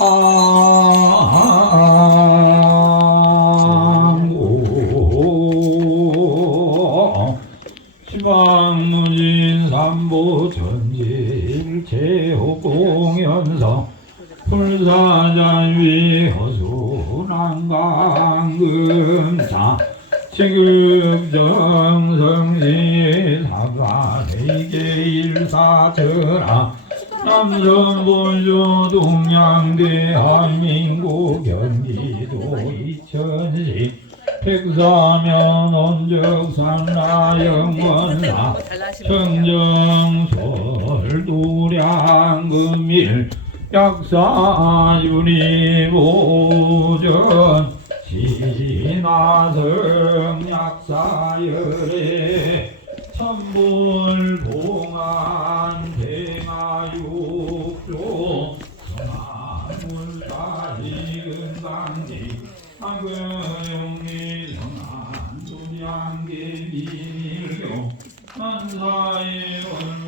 암오 시방무진 삼보 전질 제호공연성 불사자위 허수난강금사 지급정성지 사가대계 일사처라 남성본주 동양대한민국 경기도 이천시 백사면 온적산라 영원사 청정솔 도량금일 약사유리 보전 신화성 약사열애 대마육조 성화물가 이근강지 악용리 성안 도량계 미밀교 만사의 원